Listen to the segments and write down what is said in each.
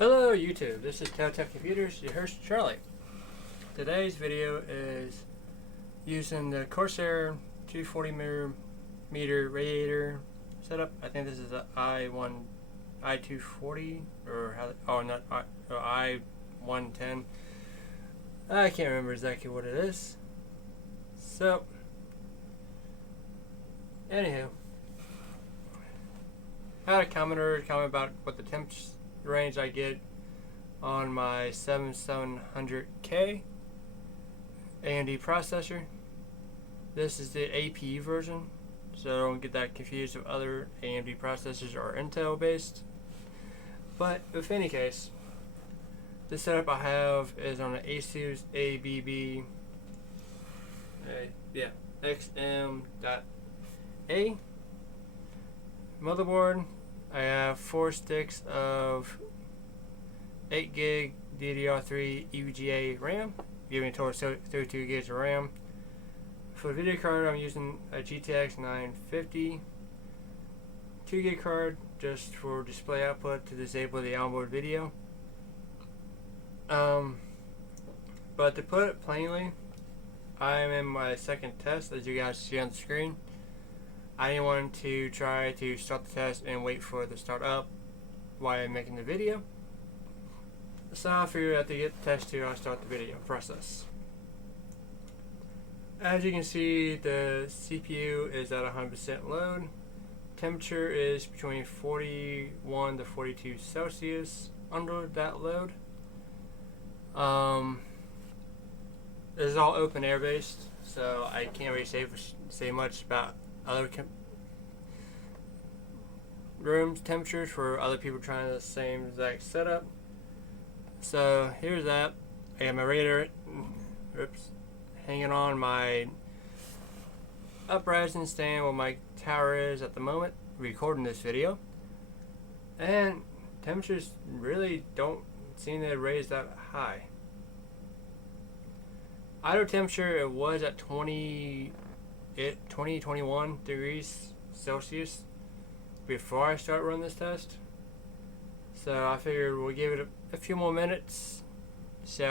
Hello YouTube, this is Telltale Computers, your host Charlie. Today's video is using the Corsair 240mm radiator setup. I think this is the I240 or I110. I can't remember exactly what it is. So, anywho, I had a commenter comment about what the temps range I get on my 7700k AMD processor. This is the APU version, so don't get that confused with other AMD processors or Intel based. But if any case, the setup I have is on an Asus A88XM-A motherboard. I have 4 sticks of 8 gig DDR3 EVGA Ram, giving a total of 32 gigs of RAM. For the video card, I'm using a GTX 950 2 gig card just for display output to disable the onboard video. But to put it plainly, I am in my second test, as you guys see on the screen. I didn't want to try to start the test and wait for it to start up while I'm making the video. So I figured out to get the test to, I'll start the video process. As you can see, the CPU is at 100% load. Temperature is between 41 to 42 Celsius under that load. This is all open air based, so I can't really say much about other room temperatures for other people trying the same exact setup. So here's that. I got my radiator hanging on my uprising stand where my tower is at the moment, recording this video. And temperatures really don't seem to raise that high. Idle temperature, it was at 21 degrees Celsius before I start running this test. So I figured we'll give it a few more minutes, see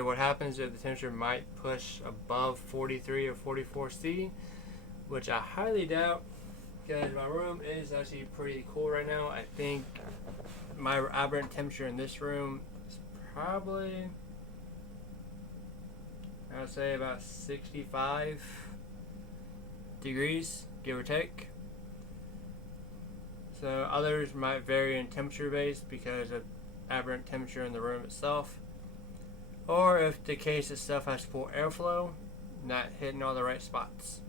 what happens if the temperature might push above 43 or 44 C, which I highly doubt because my room is actually pretty cool right now. I think my aberrant temperature in this room is probably, I would say, about 65 degrees, give or take. So others might vary in temperature based because of aberrant temperature in the room itself, or if the case itself has poor airflow, not hitting all the right spots,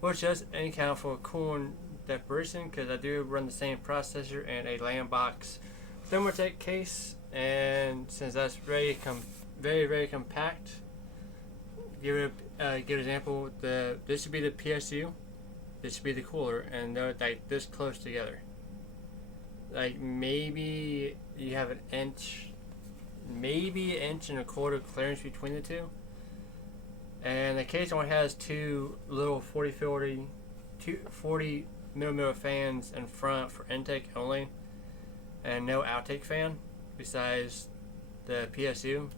which does account for cooling deprivation because I do run the same processor and a LAN box Thermaltake case, and since that's very compact. Give an example. This would be the PSU. This would be the cooler, and they're like this close together. Like maybe you have an inch, maybe an inch and a quarter clearance between the two. And the case only has two little 40 millimeter fans in front for intake only, and no outtake fan besides the PSU.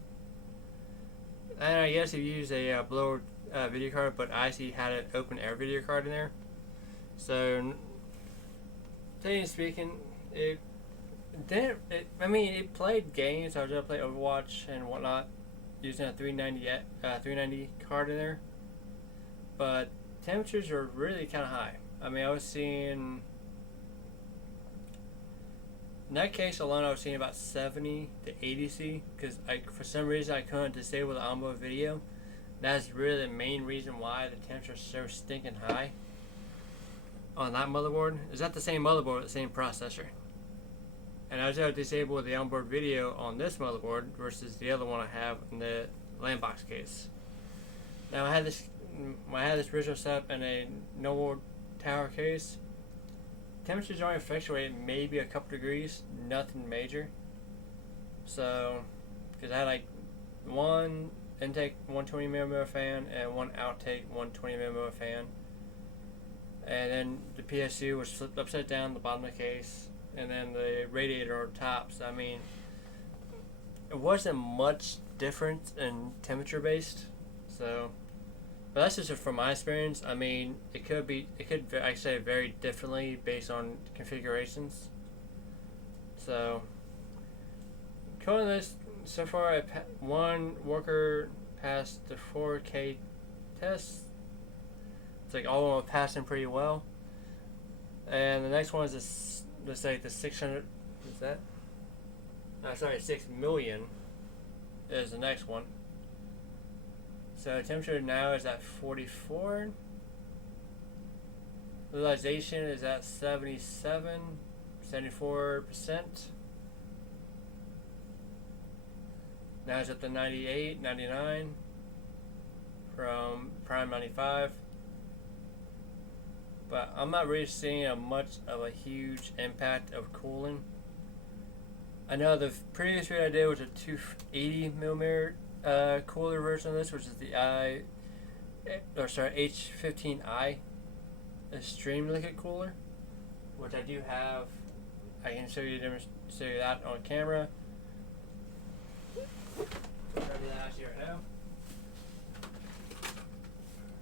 And I guess if you use a blower video card, but I actually had an open air video card in there. So, technically speaking, it played games. I was able to play Overwatch and whatnot using a 390 card in there. But temperatures are really kind of high. I mean, I was seeing, in that case alone, I was seeing about 70 to 80 C because for some reason I couldn't disable the onboard video. That's really the main reason why the temperature is so stinking high on that motherboard. Is that the same motherboard, the same processor? And I was able to disable the onboard video on this motherboard versus the other one I have in the LAN box case. Now I had this original setup in a normal tower case. Temperatures only fluctuate maybe a couple degrees, nothing major. So, because I had like one intake 120mm fan and one outtake 120mm fan. And then the PSU was flipped upside down the bottom of the case, and then the radiator on top. So I mean, it wasn't much different in temperature based. So, but that's just from my experience. I mean, it could actually vary differently based on configurations. So, calling this so far, one worker passed the 4K test. It's like all of them are passing pretty well. And the next one is this, let's say the 600. Is that? No, sorry, 6 million is the next one. So temperature now is at 44. Utilization is at 74%. Now it's at the 98, 99 from Prime95. But I'm not really seeing much of a huge impact of cooling. I know the previous video I did was a 280 millimeter cooler version of this, which is the H100i Extreme Liquid Cooler, which I do have. I can show you that on camera. Right now.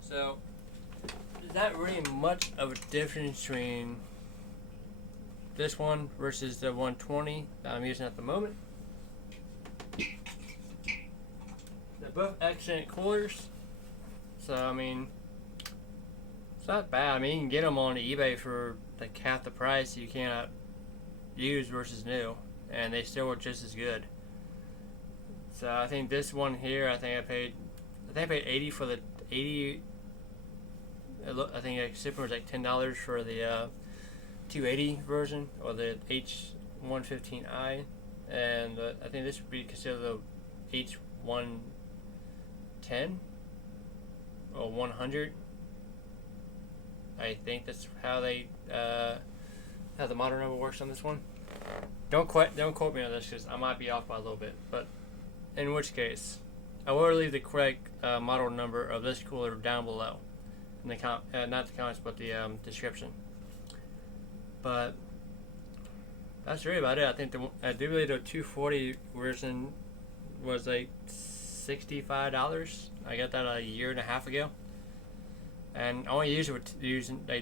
So, there's not really much of a difference between this one versus the 120 that I'm using at the moment. They're both excellent coolers, so I mean, it's not bad. I mean, you can get them on eBay for like half the price you cannot use versus new, and they still work just as good. So I think this one here, I think I paid 80 for the 80. I think shipping was like $10 for the 280 version, or the H115i, and I think this would be considered the H110 or 100. I think that's how they how the model number works on this one. Don't quote me on this because I might be off by a little bit, but in which case, I will leave the correct model number of this cooler down below in the not the comments, but the description. But that's really about it. I think I do believe the 240 version was like $65. I got that a year and a half ago, and I only use it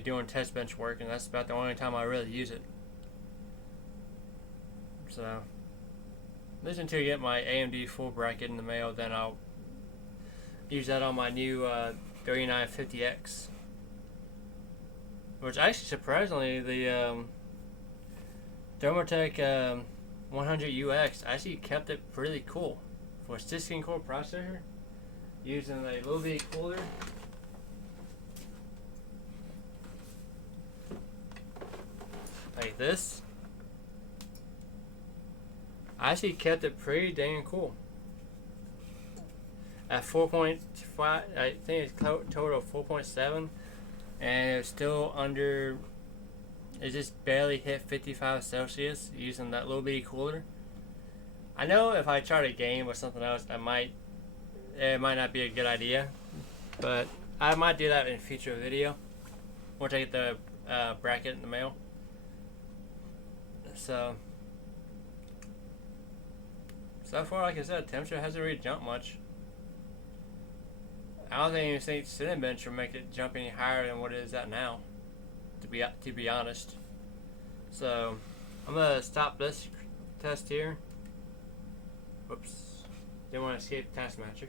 doing test bench work, and that's about the only time I really use it. So, listen to get my AMD full bracket in the mail, then I'll use that on my new 3950X. Which actually, surprisingly, the Thermaltake 100UX actually kept it pretty cool. For a 16-core processor, using a little bit cooler. Like this. I actually kept it pretty dang cool. At 4.5, I think it's total of 4.7, and it's still under. It just barely hit 55 Celsius using that little bitty cooler. I know if I try to game or something else, it might not be a good idea, but I might do that in a future video once I get the bracket in the mail. So far, like I said, temperature hasn't really jumped much. I don't even think Cinebench will make it jump any higher than what it is at now, to be honest. So I'm gonna stop this test here. Whoops, didn't want to escape the task matcher.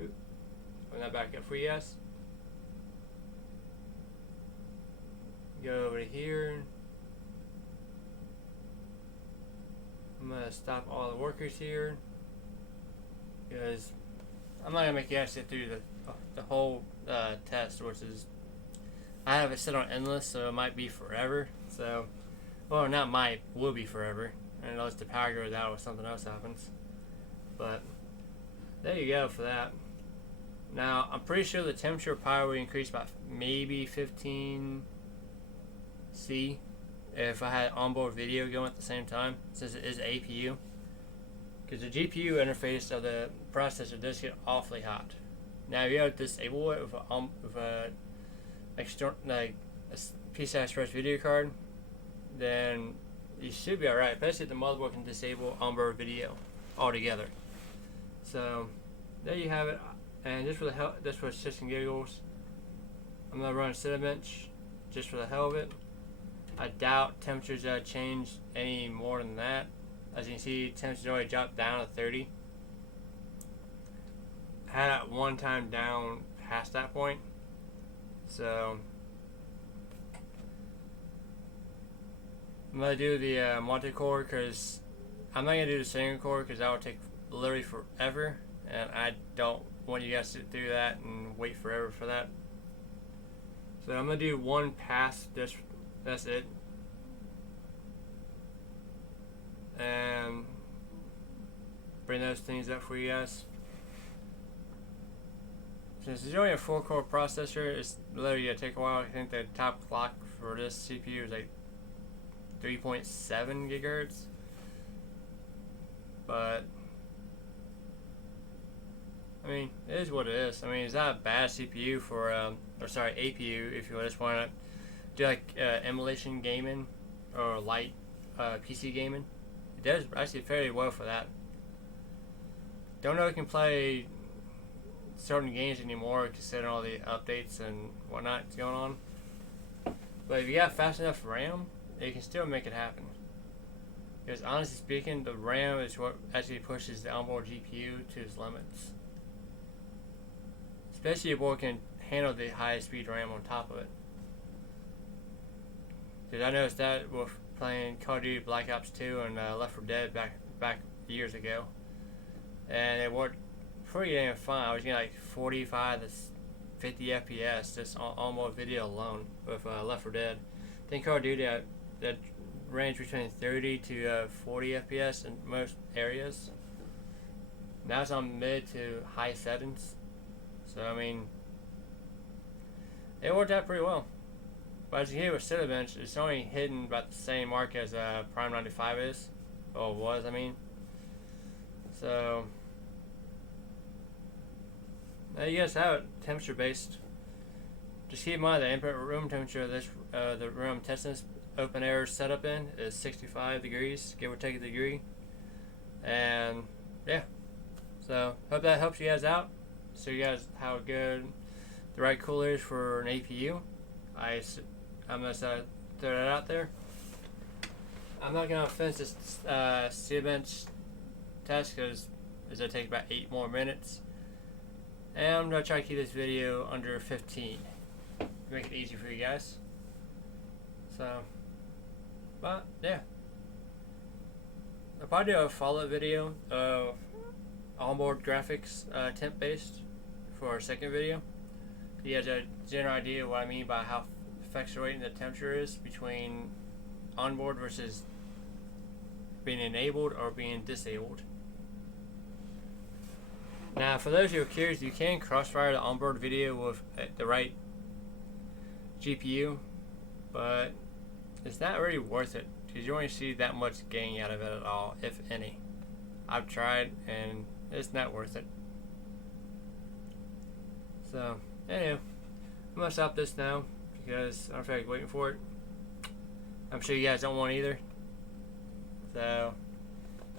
Oop. Put that back up for you guys. Go over to here. I'm gonna stop all the workers here because I'm not gonna make you guys sit through the whole test, which is, I have it set on endless, so it might be forever. So, well, not might, will be forever, unless the power goes out or something else happens. But there you go for that. Now I'm pretty sure the temperature power will increase by maybe 15 C. If I had onboard video going at the same time, since it is APU, because the GPU interface of the processor does get awfully hot. Now, if you have to disable it with a external, like a PCI Express video card, then you should be alright, especially if the motherboard can disable onboard video altogether. So there you have it. And just for the hell, just for shits and giggles, I'm gonna run Cinebench just for the hell of it. I doubt temperatures change any more than that. As you can see, temperatures already dropped down to 30. I had at one time down past that point. So I'm gonna do the multi-core because I'm not gonna do the single core because that would take literally forever, and I don't want you guys to do that and wait forever for that. So I'm gonna do one pass. That's it. And bring those things up for you guys. Since it's only a 4-core processor, it's literally gonna take a while. I think the top clock for this CPU is like 3.7 gigahertz. But I mean, it is what it is. I mean, it's not a bad CPU for or sorry, APU if you just want to do like emulation gaming or light PC gaming. It does actually fairly well for that. Don't know if it can play certain games anymore considering all the updates and whatnot going on. But if you got fast enough RAM, you can still make it happen. Because honestly speaking, the RAM is what actually pushes the onboard GPU to its limits. Especially if your board can handle the high speed RAM on top of it. Because I noticed that with playing Call of Duty Black Ops 2 and Left 4 Dead back years ago. And it worked pretty damn fine. I was getting like 45 to 50 FPS just on onboard video alone with Left 4 Dead. I think Call of Duty that range between 30 to 40 FPS in most areas. Now it's on mid to high settings. So I mean, it worked out pretty well. But as you hear with Cinebench, it's only hitting about the same mark as Prime95 is, or was, I mean. So there you guys have it, temperature based. Just keep in mind the input room temperature of this, the room I'm testing this open air setup in is 65 degrees, give or take a degree. And yeah, so hope that helps you guys out. So you guys how good the right cooler is for an APU. I'm gonna throw that out there. I'm not gonna finish this Cinebench test because it's gonna take about 8 more minutes, and I'm gonna try to keep this video under 15 to make it easy for you guys. So, but yeah, I'll probably do a follow-up video of onboard graphics temp based for our second video. You guys have a general idea of what I mean by how fluctuating the temperature is between onboard versus being enabled or being disabled. Now, for those who are curious, you can crossfire the onboard video with the right GPU, but it's not really worth it because you only see that much gain out of it at all, if any. I've tried and it's not worth it. So, anyway, I'm gonna stop this now because I don't feel like waiting for it. I'm sure you guys don't want either. So,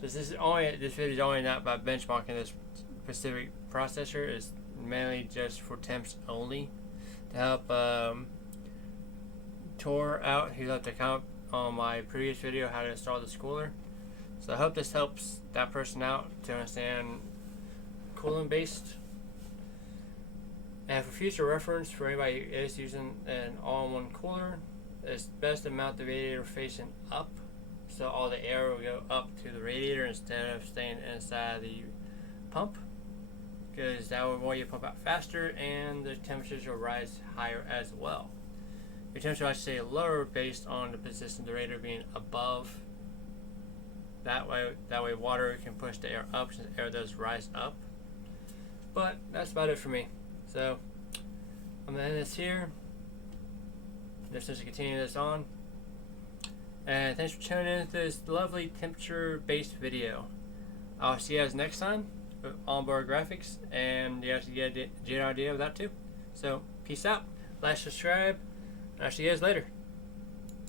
this video is only not about benchmarking this specific processor. It's mainly just for temps only to help Tor out. He left a comment on my previous video how to install this cooler. So I hope this helps that person out to understand cooling based. And for future reference, for anybody who is using an all-in-one cooler, it's best to mount the radiator facing up, so all the air will go up to the radiator instead of staying inside the pump, because that will warm your pump out faster and the temperatures will rise higher as well. Your temperature, I should say, lower based on the position of the radiator being above. That way water can push the air up since air does rise up. But that's about it for me. So I'm gonna end this here. Just to continue this on. And thanks for tuning in to this lovely temperature-based video. I'll see you guys next time with onboard graphics, and you guys get an idea of that too. So peace out, like, subscribe, and I'll see you guys later.